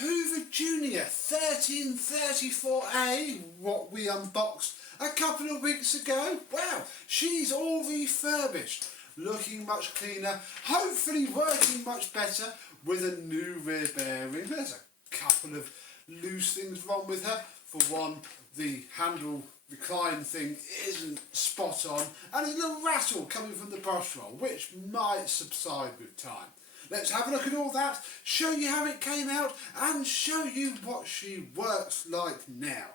Hoover Junior 1334A, what we unboxed a couple of weeks ago. Wow, she's all refurbished, looking much cleaner, hopefully working much better with a new rear bearing. There's a couple of loose things wrong with her. For one, the handle recline thing isn't spot on, and there's a little rattle coming from the brush roll, which might subside with time. Let's have a look at all that, show you how it came out, and show you what she works like now.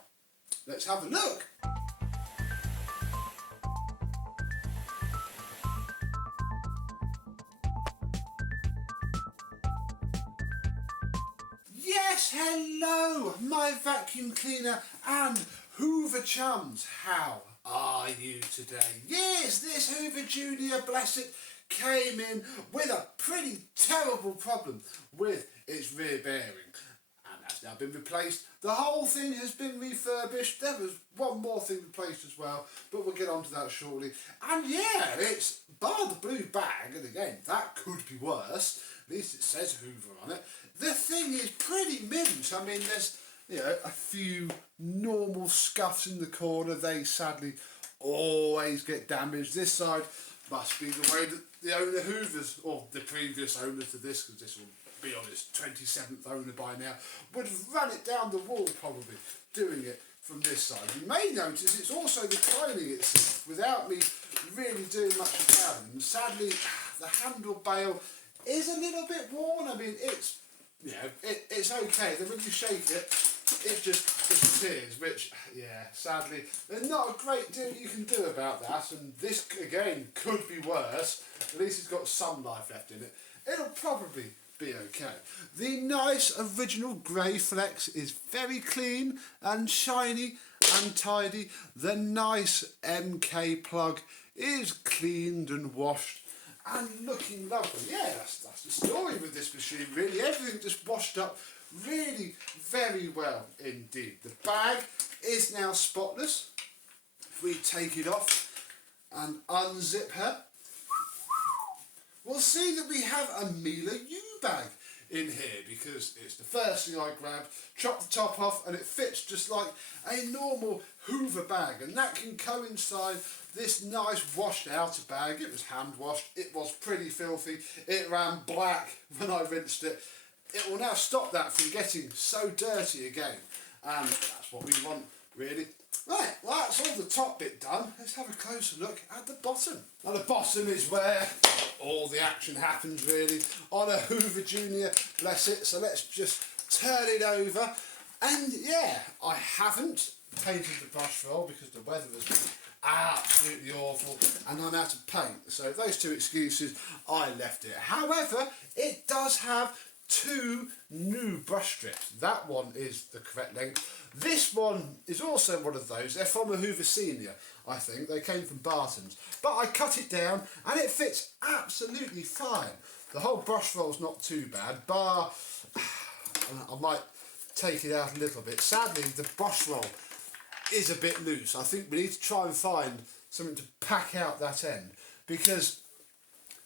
Let's have a look. Yes, hello, my vacuum cleaner and Hoover chums. How are you today? Yes, this Hoover Junior, bless it, came in with a pretty terrible problem with its rear bearing, and that's now been replaced. The whole thing has been refurbished. There was one more thing replaced as well, but we'll get on to that shortly. And yeah, it's bar the blue bag, and again, that could be worse. At least it says Hoover on it. The thing is pretty mint. I mean, there's a few normal scuffs in the corner. They sadly always get damaged. This side must be the way that the owner Hoovers, or the previous owner to this, because this will be on its 27th owner by now, would have run it down the wall probably, doing it from this side. You may notice it's also reclining itself without me really doing much about it. And sadly, the handle bail is a little bit worn. I mean, it's okay. Then when you shake it, it just disappears, which, sadly, there's not a great deal you can do about that, and this, again, could be worse. At least it's got some life left in it. It'll probably be okay. The nice original grey flex is very clean and shiny and tidy. The nice MK plug is cleaned and washed and looking lovely. Yeah, that's the story with this machine, really. Everything just washed up really very well indeed. The bag is now spotless. If we take it off and unzip her, we'll see that we have a Miele U bag in here, because it's the first thing I grabbed, chopped the top off, and it fits just like a normal Hoover bag, and that can go inside this nice washed outer bag. It was hand washed, it was pretty filthy, it ran black when I rinsed it. It will now stop that from getting so dirty again, and that's what we want, really. Right, well, that's all the top bit done. Let's have a closer look at the bottom. Now the bottom is where all the action happens, really, on a Hoover Junior, bless it. So let's just turn it over, and yeah, I haven't painted the brush roll because the weather has been absolutely awful and I'm out of paint. So those two excuses, I left it. However, it does have two new brush strips. That one is the correct length. This one is also one of those. They're from a Hoover Senior, I think. They came from Barton's. But I cut it down and it fits absolutely fine. The whole brush roll's not too bad, bar I might take it out a little bit. Sadly, the brush roll is a bit loose. I think we need to try and find something to pack out that end, because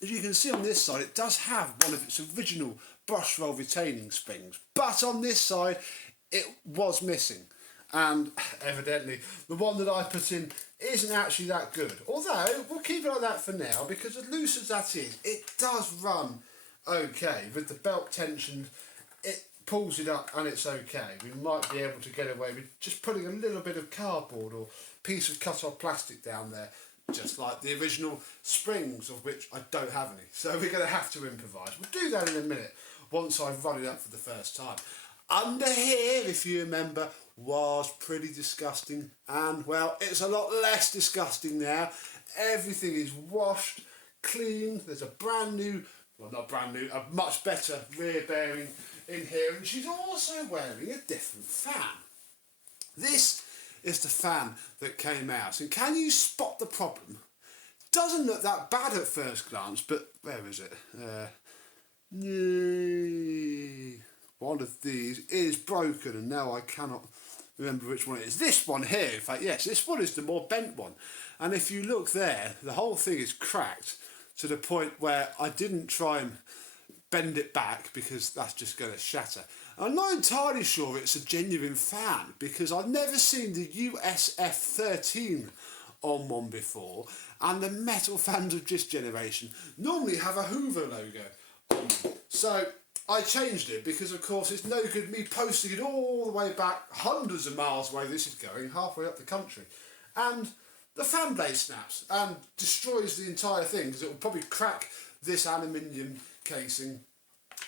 as you can see on this side, it does have one of its original brush roll retaining springs, but on this side it was missing, and evidently the one that I put in isn't actually that good. Although we'll keep it like that for now, because as loose as that is, it does run okay. With the belt tension, it pulls it up and it's okay. We might be able to get away with just putting a little bit of cardboard or piece of cut off plastic down there, just like the original springs, of which I don't have any. So we're going to have to improvise. We'll do that in a minute once I've run it up for the first time. Under here, if you remember, was pretty disgusting, and well, it's a lot less disgusting now. Everything is washed, clean. There's a brand new, well, not brand new, a much better rear bearing in here, and she's also wearing a different fan. This is the fan that came out, and can you spot the problem? Doesn't look that bad at first glance, but where is it? One of these is broken, and now I cannot remember which one it is. This one here, in fact, yes, this one is the more bent one. And if you look there, the whole thing is cracked to the point where I didn't try and bend it back because that's just going to shatter. I'm not entirely sure it's a genuine fan because I've never seen the USF 13 on one before, and the metal fans of this generation normally have a Hoover logo on them. So I changed it because of course it's no good me posting it all the way back hundreds of miles away this is going, halfway up the country, and the fan blade snaps and destroys the entire thing because it will probably crack this aluminium casing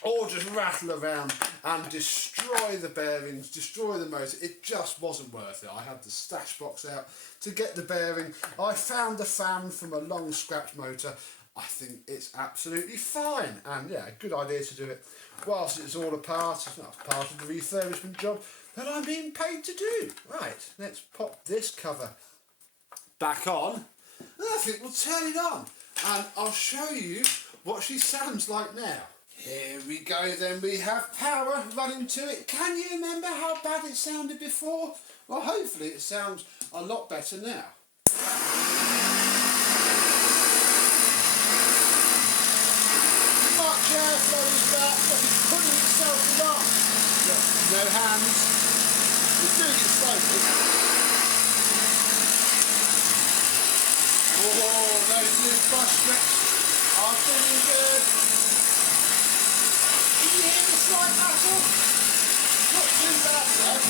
or just rattle around and destroy the bearings, destroy the motor. It just wasn't worth it. I had the stash box out to get the bearing. I found the fan from a long scratch motor. I think it's absolutely fine, and yeah, good idea to do it whilst it's all apart. It's not part of the refurbishment job that I'm being paid to do. Right, let's pop this cover back on, and I think we'll turn it on, and I'll show you what she sounds like now. Here we go then, we have power running to it. Can you remember how bad it sounded before? Well, hopefully it sounds a lot better now. Much airflow is that, but it's putting itself along. No hands. It's doing it slowly. Oh, those new brush strips are feeling good. Can you hear the slight rattle? Not too bad though.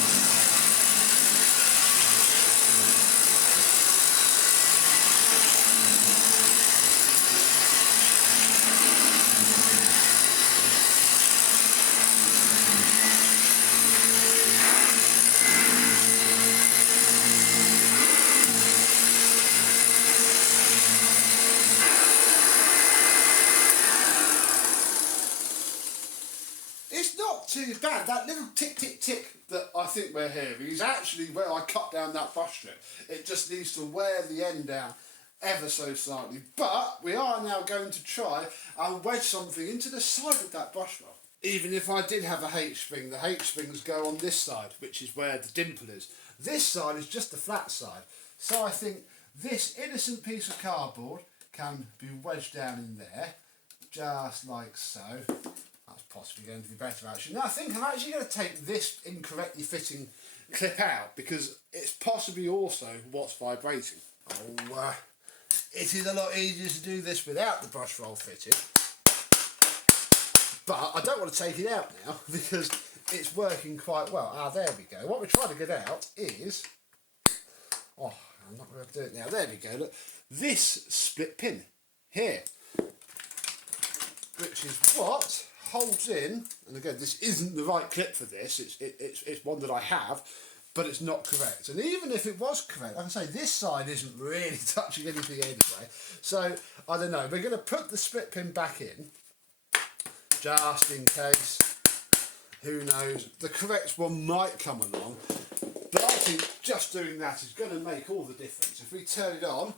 Too bad. That little tick tick tick that I think we're hearing is actually where I cut down that brush strip. It just needs to wear the end down ever so slightly, but we are now going to try and wedge something into the side of that brush roll. Even if I did have a H-spring, the H-springs go on this side, which is where the dimple is. This side is just the flat side, so I think this innocent piece of cardboard can be wedged down in there, just like so. That's possibly going to be better actually. Now I think I'm actually going to take this incorrectly fitting clip out because it's possibly also what's vibrating. Oh, it is a lot easier to do this without the brush roll fitted. But I don't want to take it out now because it's working quite well. Ah, there we go. What we're trying to get out is... Oh, I'm not going to do it now. There we go. Look, this split pin here, which is what holds in, and again this isn't the right clip for this, it's one that I have, but it's not correct. And even if it was correct, I can say this side isn't really touching anything anyway, so I don't know. We're going to put the split pin back in just in case. Who knows, the correct one might come along, but I think just doing that is going to make all the difference. If we turn it on,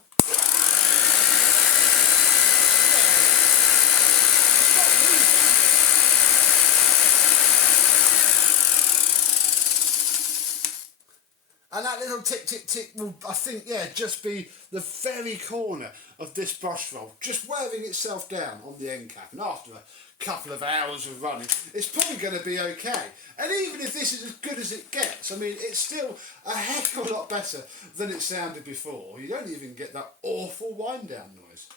and that little tick, tick, tick will, I think, yeah, just be the very corner of this brush roll, just wearing itself down on the end cap. And after a couple of hours of running, it's probably going to be okay. And even if this is as good as it gets, I mean, it's still a heck of a lot better than it sounded before. You don't even get that awful wind down noise.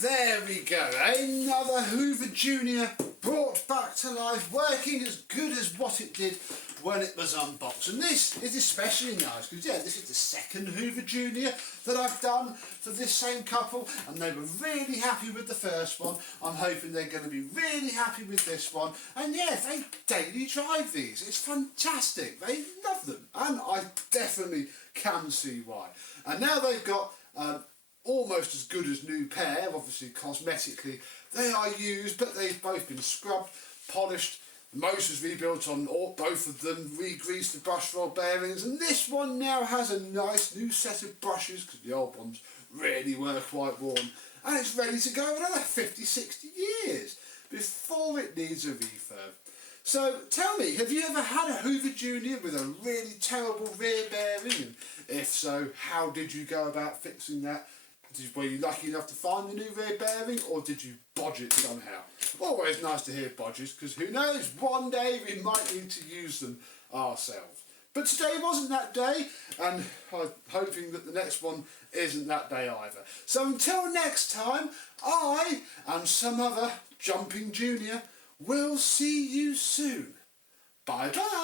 There we go, another Hoover Junior brought back to life, working as good as what it did when it was unboxed. And this is especially nice because, yeah, this is the second Hoover Junior that I've done for this same couple, and they were really happy with the first one. I'm hoping they're going to be really happy with this one. And yeah, they daily drive these. It's fantastic. They love them, and I definitely can see why. And now they've got almost as good as new pair. Obviously, cosmetically they are used, but they've both been scrubbed, polished. The motor's rebuilt on both of them, re-greased the brush roll bearings, and this one now has a nice new set of brushes because the old ones really were quite worn, and it's ready to go another 50-60 years before it needs a refurb. So tell me, have you ever had a Hoover Junior with a really terrible rear bearing? And if so, how did you go about fixing that? Were you lucky enough to find the new rear bearing, or did you bodge it somehow? Always nice to hear bodges, because who knows, one day we might need to use them ourselves. But today wasn't that day, and I'm hoping that the next one isn't that day either. So until next time, I and some other jumping junior will see you soon. Bye bye.